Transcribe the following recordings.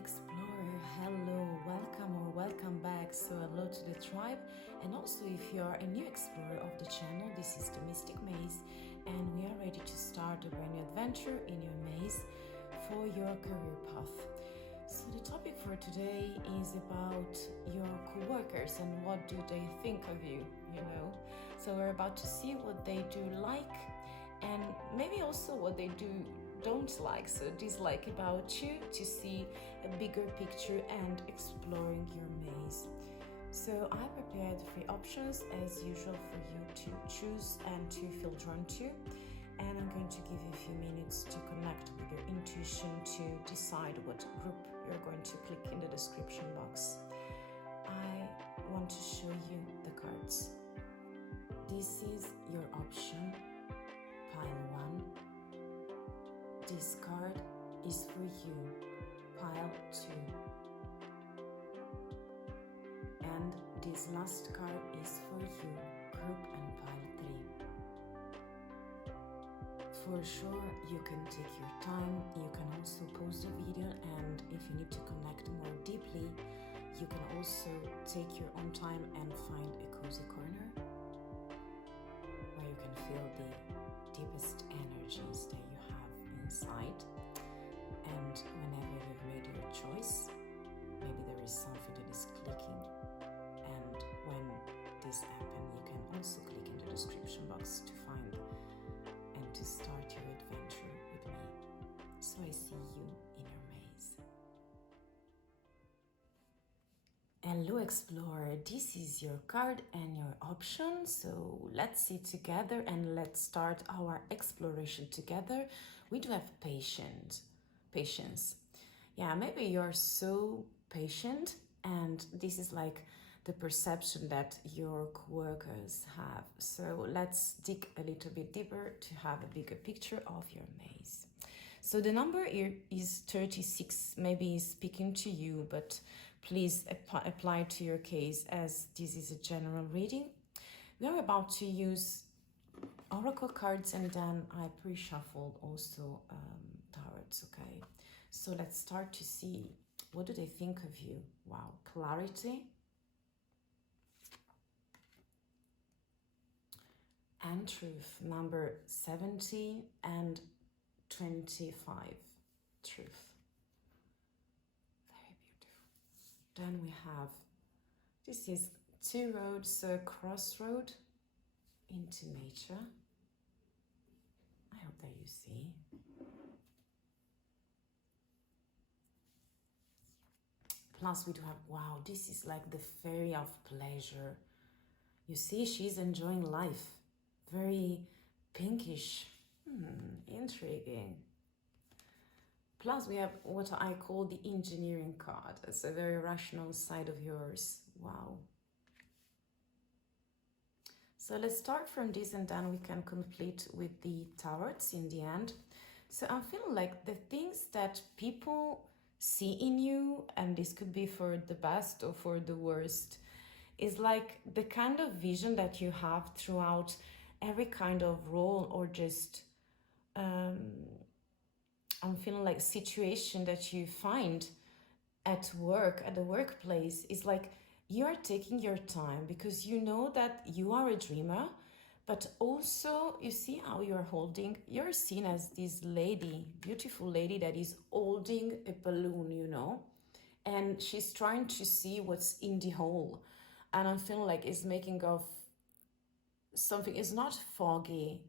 Explorer, hello, welcome or welcome back. So hello to the tribe, and also if you are a new explorer of the channel, this is the Mystic Maze, and we are ready to start a brand new adventure in your maze for your career path. So the topic for today is about your coworkers and what do they think of you, So we're about to see what they do like and maybe also what they don't like, so dislike about you, to see a bigger picture and exploring your maze. So I prepared 3 options as usual for you to choose and to feel drawn to, and I'm going to give you a few minutes to connect with your intuition to decide what group you're going to click in the description box. I want to show you the cards. This is your option, pile 1. This card is for you, pile 2. And this last card is for you, group and pile 3. For sure, you can take your time, you can also pause the video, and if you need to connect more deeply, you can also take your own time and find a cozy corner where you can feel the deepest energies that you have inside. And whenever you've made your choice, maybe there is something that is clicking, and when this happens, you can also click in the description box to find and to start your adventure with me. So I see you in your maze. Hello Explorer, this is your card and your option, so let's see together and let's start our exploration together. We do have patience. Yeah, maybe you're so patient, and this is like the perception that your coworkers have. So let's dig a little bit deeper to have a bigger picture of your maze. So the number here is 36, maybe speaking to you, but please apply to your case as this is a general reading. We are about to use oracle cards, and then I pre-shuffled also tarots, okay? So let's start to see, what do they think of you? Wow, clarity and truth, number 70 and 25, truth. Very beautiful. Then we have, this is 2 roads, a crossroad into nature. I hope that you see. Plus we do have, wow, this is like the fairy of pleasure. You see, she's enjoying life. Very pinkish. Intriguing. Plus we have what I call the engineering card. It's a very rational side of yours. Wow. So let's start from this, and then we can complete with the tarots in the end. So I'm feeling like the things that people see in you, and this could be for the best or for the worst, is like the kind of vision that you have throughout every kind of role, or just I'm feeling like situation that you find at work, at the workplace, is like you are taking your time because you know that you are a dreamer, but also you see how you're seen as this lady, beautiful lady that is holding a balloon, and she's trying to see what's in the hole. And I'm feeling like it's making of something, is not foggy.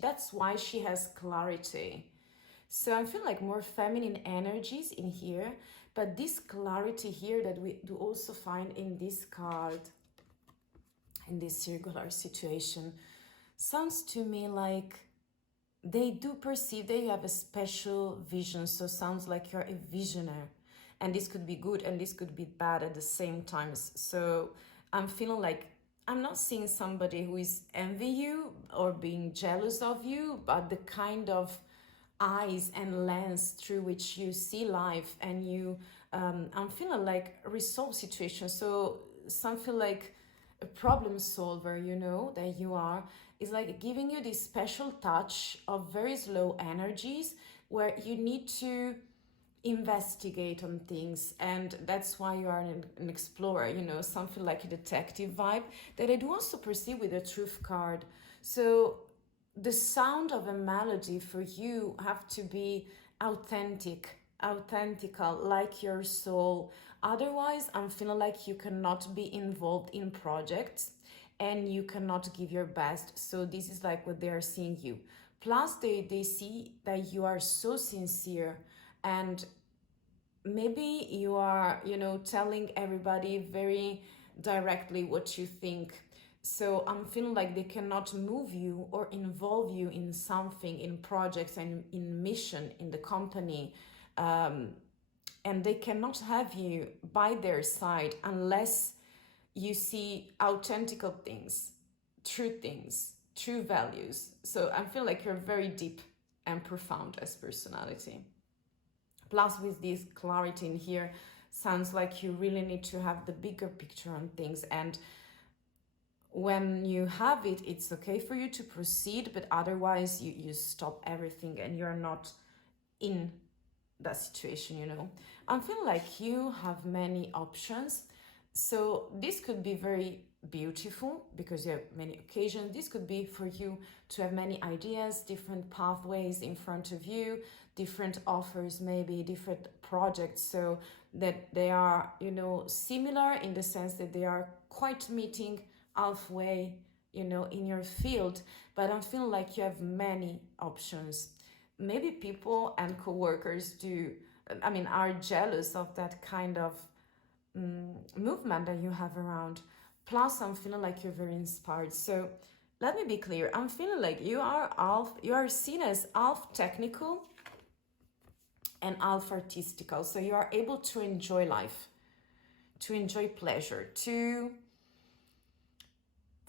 That's why she has clarity. So I feel like more feminine energies in here, but this clarity here that we do also find in this card, in this circular situation, sounds to me like they do perceive that you have a special vision. So sounds like you're a visionary, and this could be good and this could be bad at the same time. So I'm feeling like I'm not seeing somebody who is envy you or being jealous of you, but the kind of eyes and lens through which you see life, and you I'm feeling like resolve situations. So something like a problem solver, that you are, is like giving you this special touch of very slow energies where you need to investigate on things, and that's why you are an explorer, you know, something like a detective vibe that I do also perceive with the truth card. So the sound of a melody for you have to be authentical, like your soul. Otherwise, I'm feeling like you cannot be involved in projects and you cannot give your best. So this is like what they are seeing you. Plus, they see that you are so sincere, and maybe you are, you know, telling everybody very directly what you think. So I'm feeling like they cannot move you or involve you in something, in projects and in mission in the company. Um, and they cannot have you by their side unless you see authentical things, true values. So I feel like you're very deep and profound as personality. Plus, with this clarity in here, sounds like you really need to have the bigger picture on things. And when you have it, it's okay for you to proceed, but otherwise you stop everything and you're not in that situation, you know. I'm feeling like you have many options. So this could be very beautiful because you have many occasions. This could be for you to have many ideas, different pathways in front of you, different offers, maybe different projects, so that they are, you know, similar in the sense that they are quite meeting halfway, you know, in your field. But I'm feeling like you have many options. Maybe people and coworkers are jealous of that kind of movement that you have around. Plus, I'm feeling like you're very inspired. So let me be clear. I'm feeling like you are seen as half technical and half artistical. So you are able to enjoy life, to enjoy pleasure, to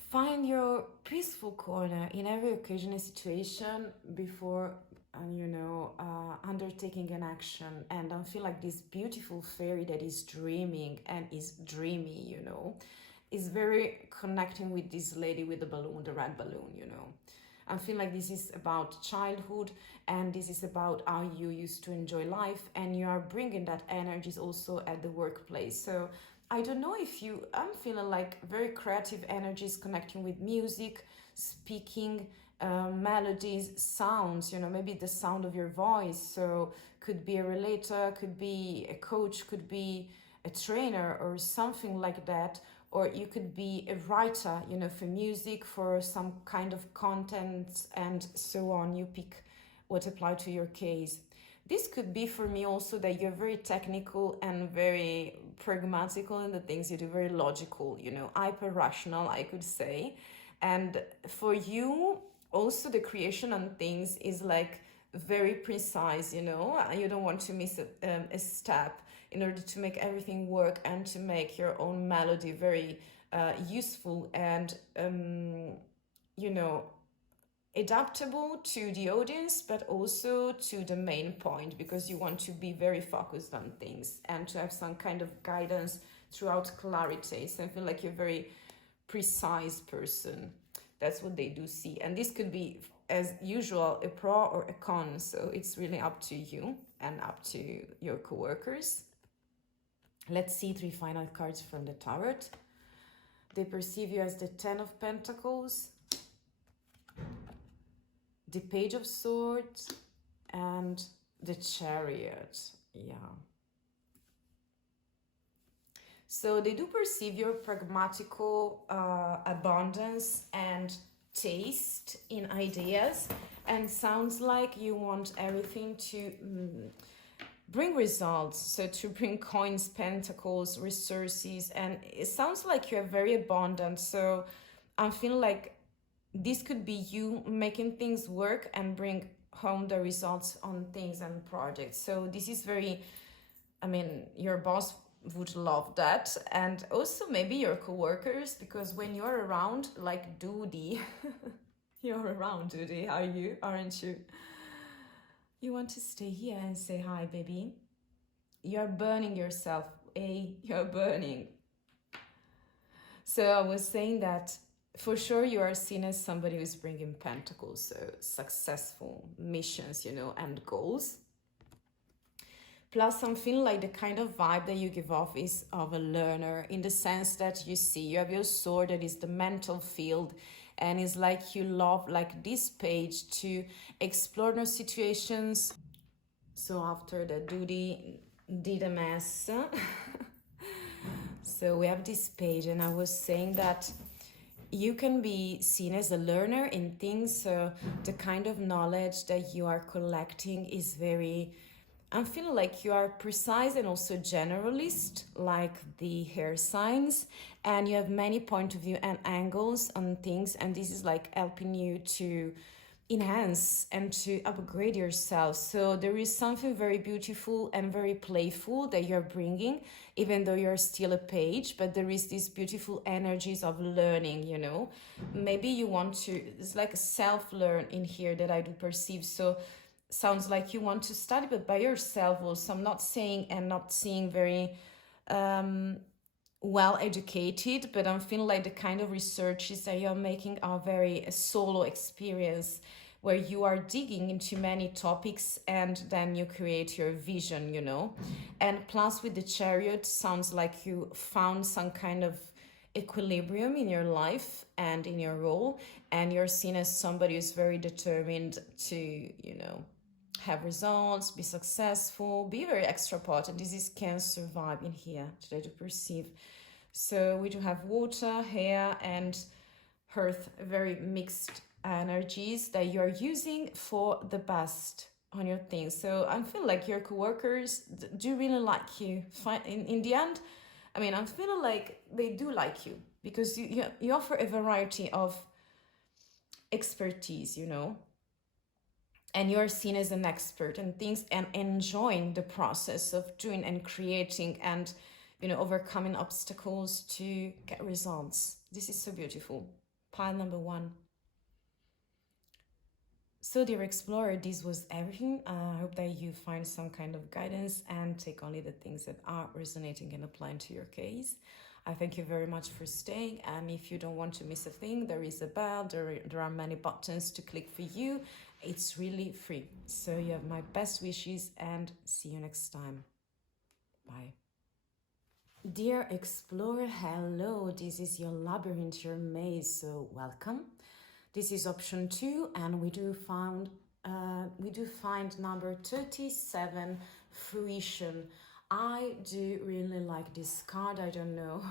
find your peaceful corner in every occasion and situation before undertaking an action. And I feel like this beautiful fairy that is dreaming and is dreamy, you know, is very connecting with this lady with the balloon, the red balloon, you know. I feel like this is about childhood, and this is about how you used to enjoy life, and you are bringing that energies also at the workplace. So I don't know if I'm feeling like very creative energies connecting with music, speaking, melodies, sounds, you know, maybe the sound of your voice. So could be a relator, could be a coach, could be a trainer or something like that. Or you could be a writer, you know, for music, for some kind of content and so on. You pick what apply to your case. This could be for me also that you're very technical and very pragmatical in the things you do, very logical, you know, hyper rational, I could say. And for you, also the creation on things is like very precise, you know, you don't want to miss a step in order to make everything work and to make your own melody very useful and, you know, adaptable to the audience, but also to the main point, because you want to be very focused on things and to have some kind of guidance throughout clarity. So I feel like you're a very precise person. That's what they do see. And this could be, as usual, a pro or a con. So it's really up to you and up to your coworkers. Let's see 3 final cards from the tarot. They perceive you as the 10 of Pentacles, the Page of Swords, and the Chariot. Yeah. So they do perceive your pragmatical abundance and taste in ideas, and sounds like you want everything to bring results, so to bring coins, pentacles, resources, and it sounds like you're very abundant. So I'm feeling like this could be you making things work and bring home the results on things and projects. So this is very, your boss would love that, and also maybe your coworkers, because when you're around, like DUDI, you're around DUDI, aren't you? You want to stay here and say hi, baby. You're burning yourself. Hey, you're burning. So I was saying that for sure you are seen as somebody who's bringing pentacles, so successful missions, you know, and goals. Plus, I'm feeling like the kind of vibe that you give off is of a learner, in the sense that you see you have your sword that is the mental field, and it's like you love like this page to explore those situations. So after the duty did a mess. So we have this page, and I was saying that you can be seen as a learner in things. So the kind of knowledge that you are collecting is very, I'm feeling like you are precise and also generalist, like the hair signs, and you have many point of view and angles on things, and this is like helping you to enhance and to upgrade yourself. So there is something very beautiful and very playful that you're bringing, even though you're still a page, but there is these beautiful energies of learning, you know. Maybe you want to, it's like a self-learn in here that I do perceive. So sounds like you want to study, but by yourself also. I'm not saying and not seeing very well educated, but I'm feeling like the kind of researches that you're making are very a solo experience, where you are digging into many topics and then you create your vision, you know. And plus with the chariot, sounds like you found some kind of equilibrium in your life and in your role, and you're seen as somebody who's very determined to, you know, have results, be successful, be very extra potent. This is Cancer vibe in here that I do perceive. So we do have water, air, and earth, very mixed energies that you're using for the best on your things. So I feel like your coworkers do really like you. In the end, I mean, I'm feeling like they do like you, because you offer a variety of expertise, you know, and you're seen as an expert in things and enjoying the process of doing and creating and, you know, overcoming obstacles to get results. This is so beautiful. Pile number 1. So dear explorer, this was everything. I hope that you find some kind of guidance and take only the things that are resonating and applying to your case. I thank you very much for staying, and if you don't want to miss a thing, there is a bell, there are many buttons to click for you. It's really free. So you have my best wishes, and see you next time. Bye. Dear explorer, hello, this is your labyrinth, your maze, so welcome. This is option 2, and we do find number 37, fruition. I do really like this card, I don't know,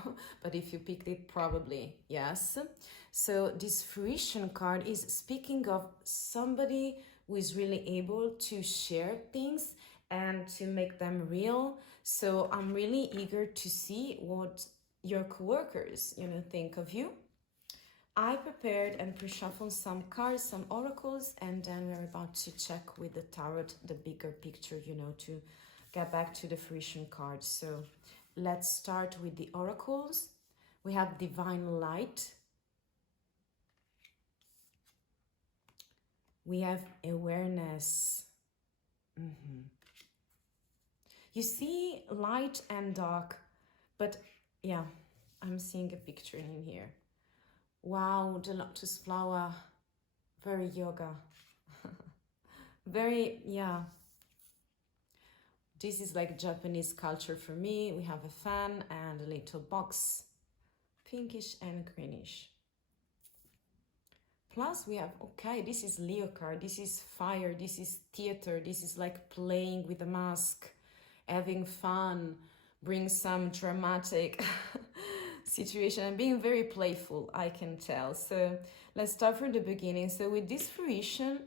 but if you picked it, probably yes. So this fruition card is speaking of somebody who is really able to share things and to make them real. So I'm really eager to see what your coworkers, you know, think of you. I prepared and pre-shuffled some cards, some oracles, and then we're about to check with the tarot the bigger picture, you know, to get back to the fruition cards. So let's start with the oracles. We have divine light. We have awareness. You see light and dark, but yeah, I'm seeing a picture in here. Wow, the lotus flower, very yoga. Very, yeah. This is like Japanese culture for me. We have a fan and a little box, pinkish and greenish. Plus we have, okay, this is Leo card, this is fire, this is theater, this is like playing with a mask, having fun, bring some dramatic situation and being very playful, I can tell. So let's start from the beginning. So with this fruition,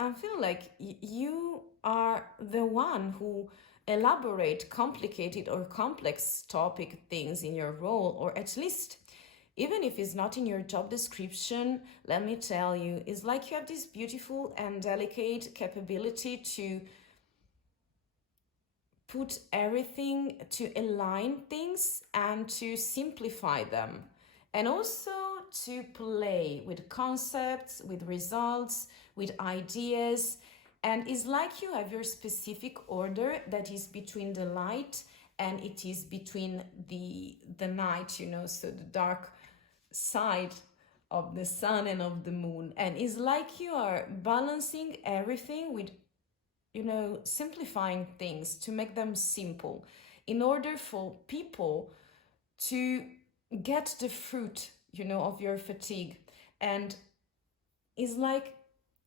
I feel like you are the one who elaborate complicated or complex topic things in your role, or at least even if it's not in your job description, let me tell you, it's like you have this beautiful and delicate capability to put everything, to align things and to simplify them, and also to play with concepts, with results, with ideas. And it's like you have your specific order that is between the light and it is between the night, you know, so the dark side of the sun and of the moon. And it's like you are balancing everything with simplifying things to make them simple in order for people to get the fruit, of your fatigue. And it's like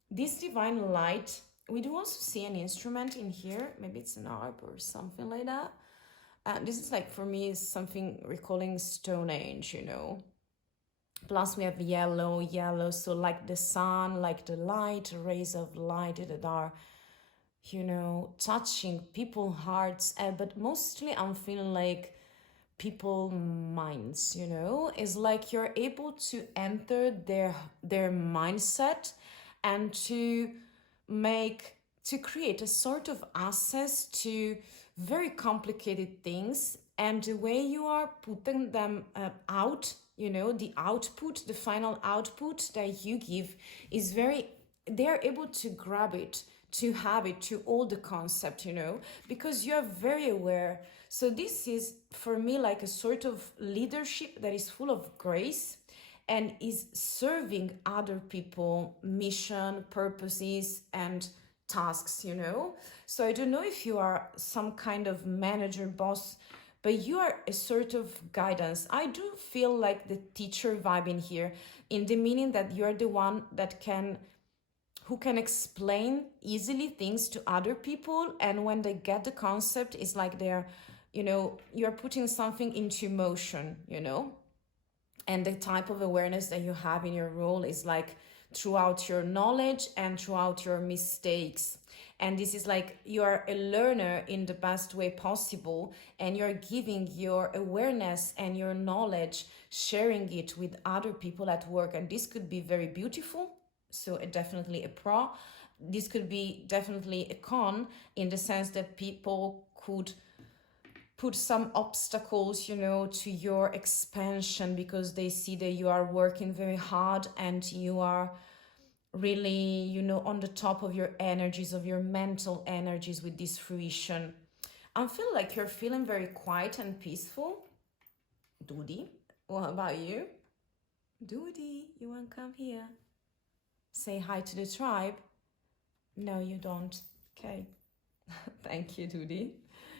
this divine light. We do also see an instrument in here. Maybe it's an harp or something like that. This is like, for me, is something recalling Stone Age. Plus we have yellow, so like the sun, like the light, rays of light that are, touching people's hearts. But mostly I'm feeling like people minds. It's like you're able to enter their mindset and to create a sort of access to very complicated things. And the way you are putting them out, the output, the final output that you give is they're able to grab it, to have it, to hold the concept, because you are very aware. So this is, for me, like a sort of leadership that is full of grace and is serving other people, mission, purposes, and tasks, So I don't know if you are some kind of manager, boss, but you are a sort of guidance. I do feel like the teacher vibe in here, in the meaning that you're the one who can explain easily things to other people, and when they get the concept, it's like you're putting something into motion, and the type of awareness that you have in your role is like throughout your knowledge and throughout your mistakes. And this is like you're a learner in the best way possible, and you're giving your awareness and your knowledge, sharing it with other people at work. And this could be very beautiful, so definitely a pro. This could be definitely a con, in the sense that people could put some obstacles, to your expansion, because they see that you are working very hard and you are really, on the top of your energies, of your mental energies with this fruition. I feel like you're feeling very quiet and peaceful. DUDI, what about you? DUDI, you want to come here? Say hi to the tribe. No, you don't. Okay. Thank you, DUDI.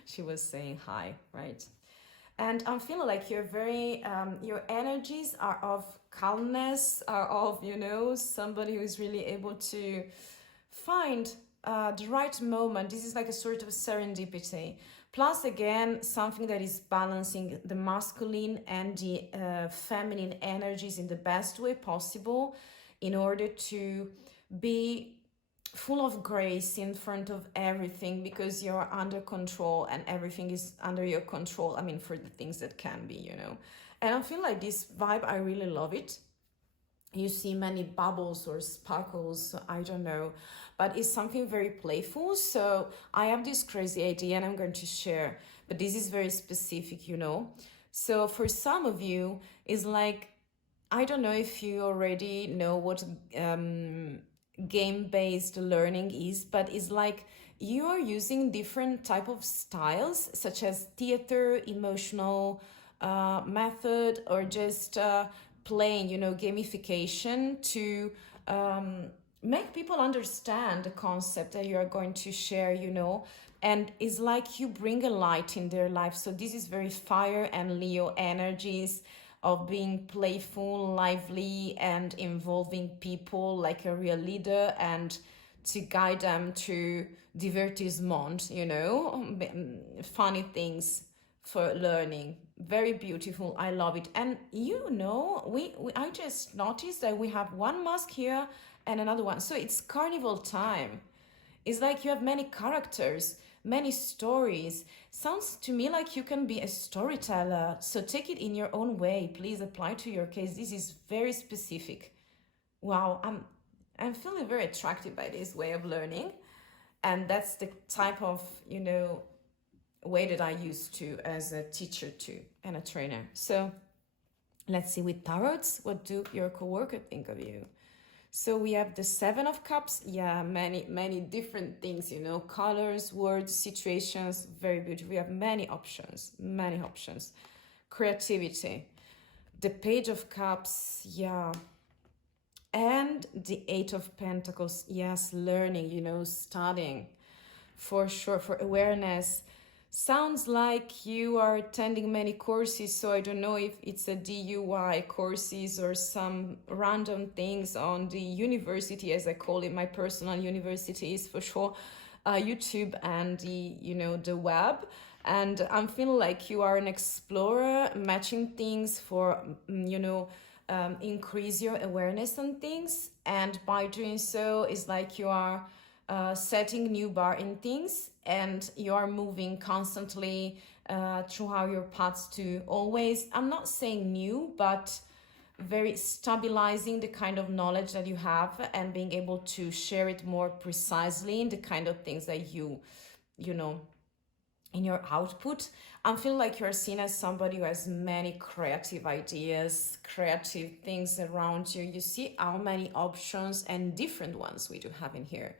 She was saying hi, right? And I'm feeling like you're very, your energies are of calmness, are of, somebody who is really able to find the right moment. This is like a sort of serendipity. Plus, again, something that is balancing the masculine and the feminine energies in the best way possible, in order to be full of grace in front of everything, because you're under control and everything is under your control. I mean, for the things that can be, And I feel like this vibe, I really love it. You see many bubbles or sparkles, I don't know, but it's something very playful. So I have this crazy idea and I'm going to share, but this is very specific, So for some of you, it's like, I don't know if you already know what game-based learning is, but it's like you are using different type of styles, such as theater, emotional method, or just playing, gamification, to make people understand the concept that you are going to share, and it's like you bring a light in their life. So this is very fire and Leo energies, of being playful, lively, and involving people like a real leader, and to guide them to divertissement, funny things for learning. Very beautiful. I love it. And I just noticed that we have one mask here and another one. So it's carnival time. It's like you have many characters, many stories. Sounds to me like you can be a storyteller. So take it in your own way. Please apply to your case. This is very specific. Wow, I'm feeling very attracted by this way of learning. And that's the type of, way that I used to as a teacher too, and a trainer. So let's see with tarots, what do your coworkers think of you? So we have the 7 of Cups. Yeah, many different things, colors, words, situations, very beautiful. We have many options. Creativity. The Page of Cups, yeah. And the 8 of Pentacles, yes, learning, studying. for sure, for awareness. Sounds like you are attending many courses, so I don't know if it's a DUI courses or some random things on the university, as I call it. My personal university is for sure YouTube and the web. And I'm feeling like you are an explorer, matching things for increase your awareness on things. And by doing so, it's like you are setting new bar in things, and you are moving constantly throughout your paths to always, I'm not saying new, but very stabilizing the kind of knowledge that you have and being able to share it more precisely in the kind of things that you know in your output. I feel like you're seen as somebody who has many creative ideas, creative things around you. You see how many options and different ones we do have in here.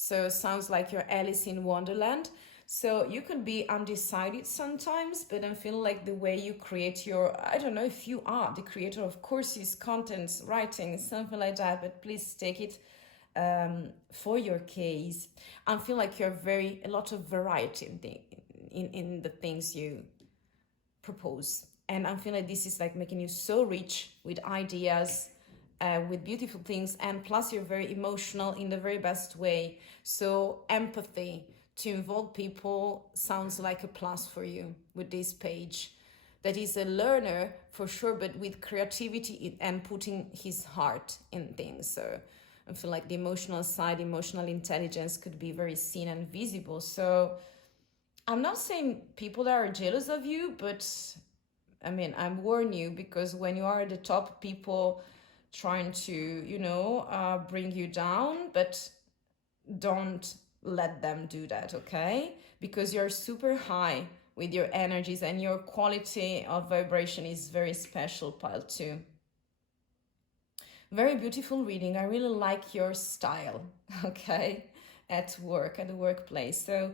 So sounds like you're Alice in Wonderland. So you could be undecided sometimes, but I feel like the way you create your, I don't know if you are the creator of courses, contents, writing, something like that, but please take it for your case. I feel like you're a lot of variety in the things you propose. And I feel like this is like making you so rich with ideas, with beautiful things, and plus you're very emotional in the very best way. So empathy to involve people sounds like a plus for you with this page. That is a learner for sure, but with creativity and putting his heart in things. So I feel like the emotional side, emotional intelligence could be very seen and visible. So I'm not saying people that are jealous of you, but I mean, I'm warning you, because when you are at the top, people trying to, bring you down, but don't let them do that, okay? Because you're super high with your energies, and your quality of vibration is very special, pile 2. Very beautiful reading. I really like your style, okay? At the workplace. So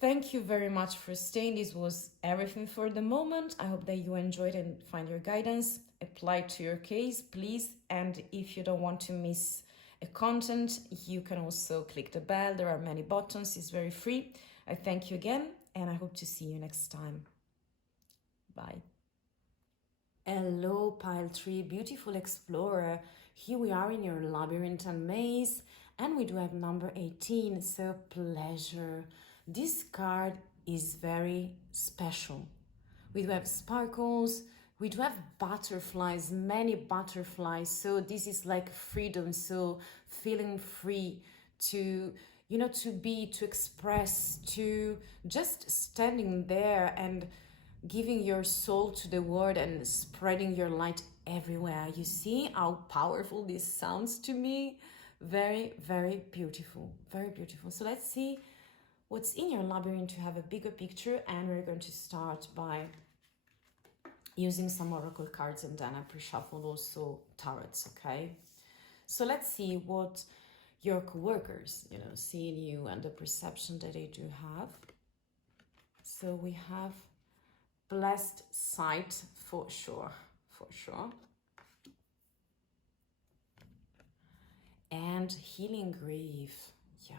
thank you very much for staying. This was everything for the moment. I hope that you enjoyed and find your guidance. Apply to your case, please. And if you don't want to miss a content, you can also click the bell. There are many buttons. It's very free. I thank you again, and I hope to see you next time. Bye. Hello, pile 3, beautiful explorer. Here we are in your labyrinth and maze, and we do have number 18, so pleasure. This card is very special. We do have sparkles, we do have butterflies, many butterflies. So this is like freedom, so feeling free to, to be, to express, to just standing there and giving your soul to the world and spreading your light everywhere. You see how powerful this sounds to me? Very, very beautiful, very beautiful. So let's see what's in your labyrinth to have a bigger picture, and we're going to start by using some oracle cards, and then I pre-shuffle also tarots, okay? So let's see what your coworkers, see in you and the perception that they do have. So we have blessed sight for sure, and healing grief, yeah.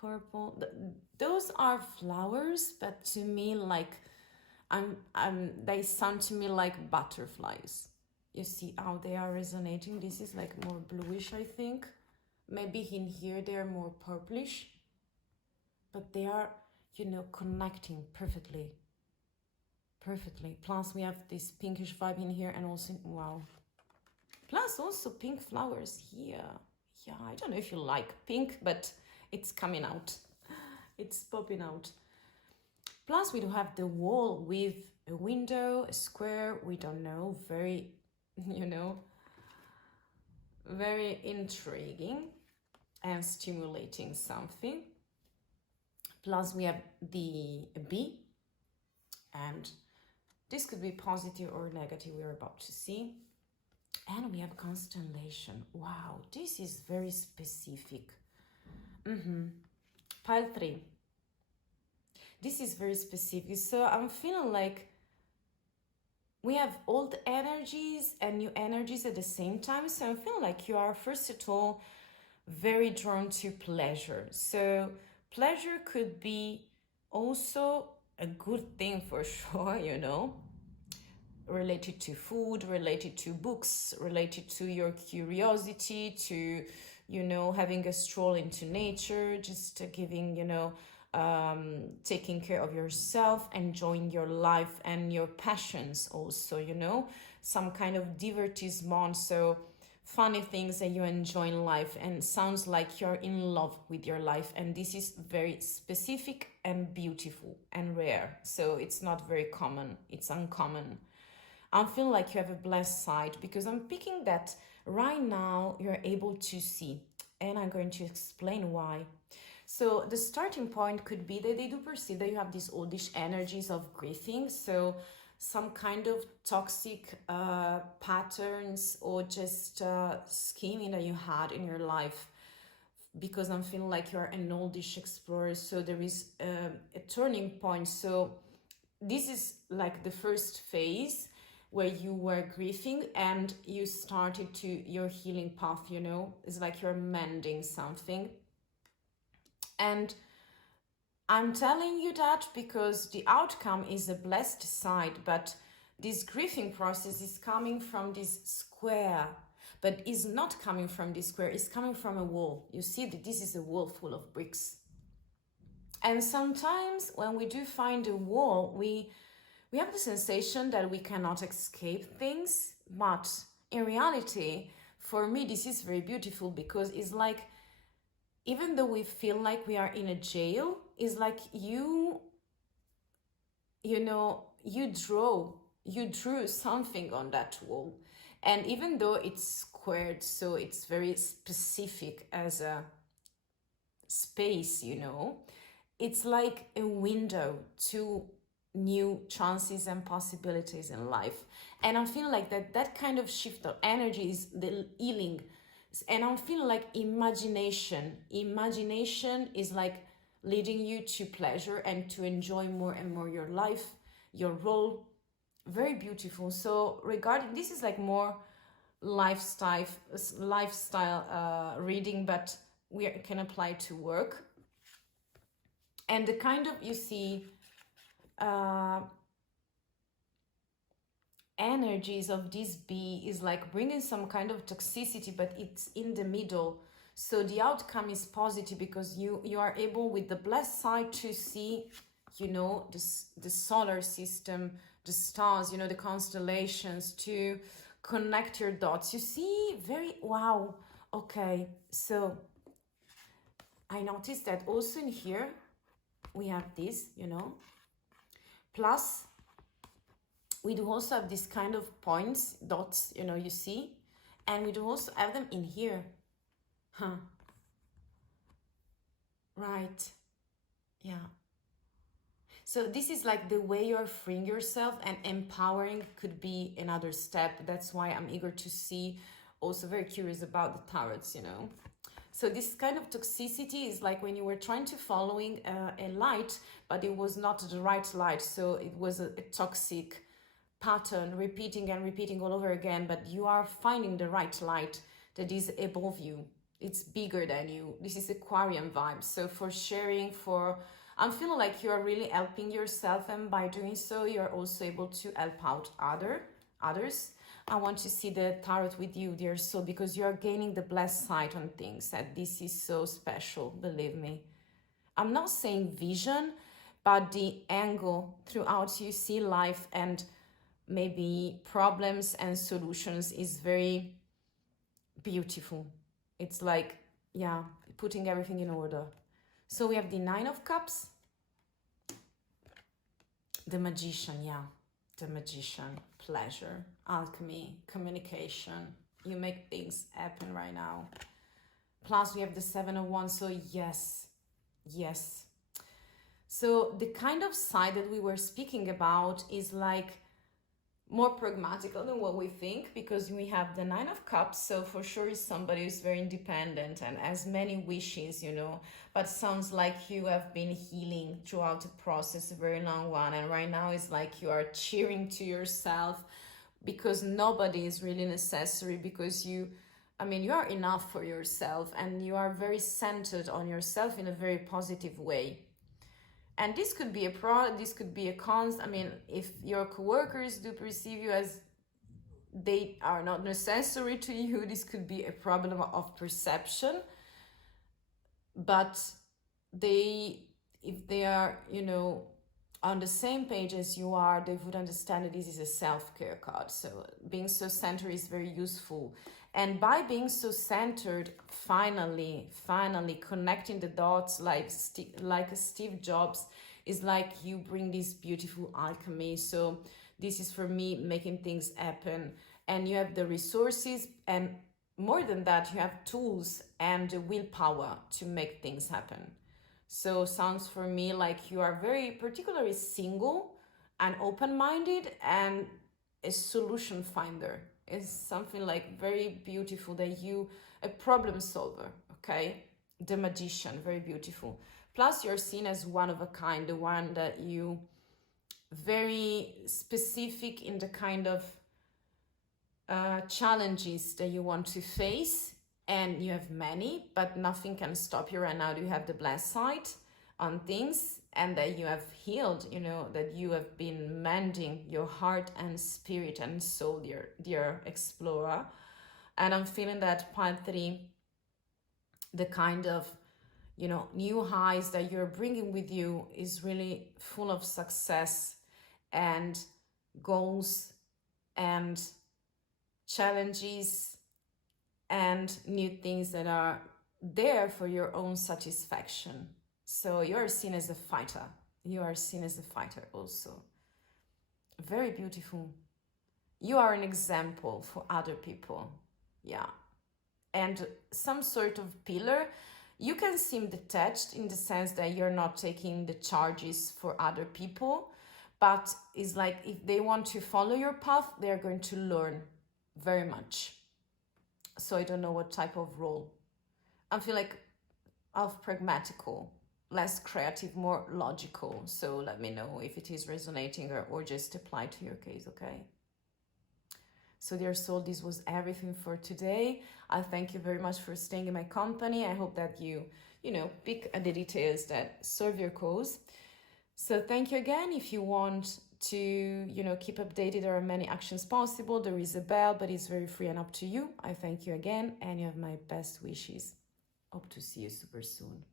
Purple, those are flowers, but to me, like, they sound to me like butterflies. You see how they are resonating? This is like more bluish, I think. Maybe in here they're more purplish, but they are, connecting perfectly. Plus we have this pinkish vibe in here, and also, wow. Plus also pink flowers here. Yeah, I don't know if you like pink, but it's coming out. It's popping out. Plus we do have the wall with a window, a square, we don't know, very, very intriguing and stimulating something. Plus we have the bee, and this could be positive or negative, we're about to see. And we have constellation. Wow, this is very specific. Pile 3. This is very specific. So I'm feeling like we have old energies and new energies at the same time. So I'm feeling like you are, first of all, very drawn to pleasure. So pleasure could be also a good thing for sure, you know, related to food, related to books, related to your curiosity, to, you know, having a stroll into nature, just giving, you know, taking care of yourself, enjoying your life and your passions also, you know, some kind of divertissement. So funny things that you enjoy in life, and sounds like you're in love with your life, and this is very specific and beautiful and rare, so it's not very common, it's uncommon. I feel like you have a blessed side because I'm picking that right now you're able to see, and I'm going to explain why. So the starting point could be that they do perceive that you have these oldish energies of grieving, so some kind of toxic patterns or just scheming that you had in your life, because I'm feeling like you're an oldish explorer, so there is a turning point. So this is like the first phase where you were grieving and you started to your healing path, you know, it's like you're mending something. And I'm telling you that because the outcome is a blessed side, but this grieving process is coming from this square, but is not coming from this square, it's coming from a wall. You see that this is a wall full of bricks. And sometimes when we do find a wall, we have the sensation that we cannot escape things, but in reality, for me, this is very beautiful because it's like, even though we feel like we are in a jail, it's like you know, you drew something on that wall. And even though it's squared, so it's very specific as a space, you know, it's like a window to new chances and possibilities in life. And I feel like that kind of shift of energy is the healing. And I'm feeling like imagination is like leading you to pleasure and to enjoy more and more your life, your role. Very beautiful. So regarding this is like more lifestyle reading, but we can apply to work. And the kind of, you see, energies of this bee is like bringing some kind of toxicity, but it's in the middle. So the outcome is positive because you are able with the blessed side to see, you know, the solar system, the stars, you know, the constellations, to connect your dots. You see, very wow. Okay, so I noticed that also in here we have this, you know, plus we do also have this kind of points, dots, you know, you see, and we do also have them in here. Right. Yeah. So this is like the way you're freeing yourself, and empowering could be another step. That's why I'm eager to see, also very curious about the tarots, you know. So this kind of toxicity is like when you were trying to following a light, but it was not the right light. So it was a toxic pattern, repeating and repeating all over again, but you are finding the right light that is above you. It's bigger than you. This is Aquarian vibes. So for sharing, I'm feeling like you're really helping yourself, and by doing so, you're also able to help out others. I want to see the tarot with you, dear soul, because you are gaining the blessed sight on things, and this is so special, believe me. I'm not saying vision, but the angle throughout you see life and maybe problems and solutions is very beautiful. It's like, yeah, putting everything in order. So we have the Nine of Cups, the Magician, yeah, the Magician, pleasure, alchemy, communication. You make things happen right now. Plus we have the Seven of Wands, so yes. So the kind of side that we were speaking about is like more pragmatical than what we think, because we have the Nine of Cups, so for sure is somebody who's very independent and has many wishes, you know, but sounds like you have been healing throughout the process, a very long one, and right now it's like you are cheering to yourself because nobody is really necessary, because you I mean, you are enough for yourself and you are very centered on yourself in a very positive way. And this could be a pro, this could be a cons. I mean, if your coworkers do perceive you as they are not necessary to you, this could be a problem of perception. But if they are, on the same page as you are, they would understand that this is a self-care card. So being so centered is very useful. And by being so centered, finally connecting the dots like Steve Jobs, is like you bring this beautiful alchemy. So this is for me making things happen. And you have the resources, and more than that, you have tools and the willpower to make things happen. So sounds for me like you are very particularly single and open-minded and a solution finder. It's something like very beautiful that you, a problem solver, okay? The magician, very beautiful. Plus you're seen as one of a kind, the one that you very specific in the kind of challenges that you want to face, and you have many, but nothing can stop you right now. You have the blessed side on things, and that you have healed, that you have been mending your heart and spirit and soul, dear explorer. And I'm feeling that part 3, the kind of new highs that you're bringing with you is really full of success and goals and challenges and new things that are there for your own satisfaction. So you're seen as a fighter. You are seen as a fighter also. Very beautiful. You are an example for other people. Yeah. And some sort of pillar. You can seem detached in the sense that you're not taking the charges for other people, but it's like if they want to follow your path, they're going to learn very much. So I don't know what type of role. I feel like of pragmatical, less creative, more logical. So let me know if it is resonating or just apply to your case, okay? So dear soul, this was everything for today. I thank you very much for staying in my company. I hope that you pick the details that serve your cause. So thank you again. If you want to, keep updated, there are many actions possible. There is a bell, but it's very free and up to you. I thank you again, and you have my best wishes. Hope to see you super soon.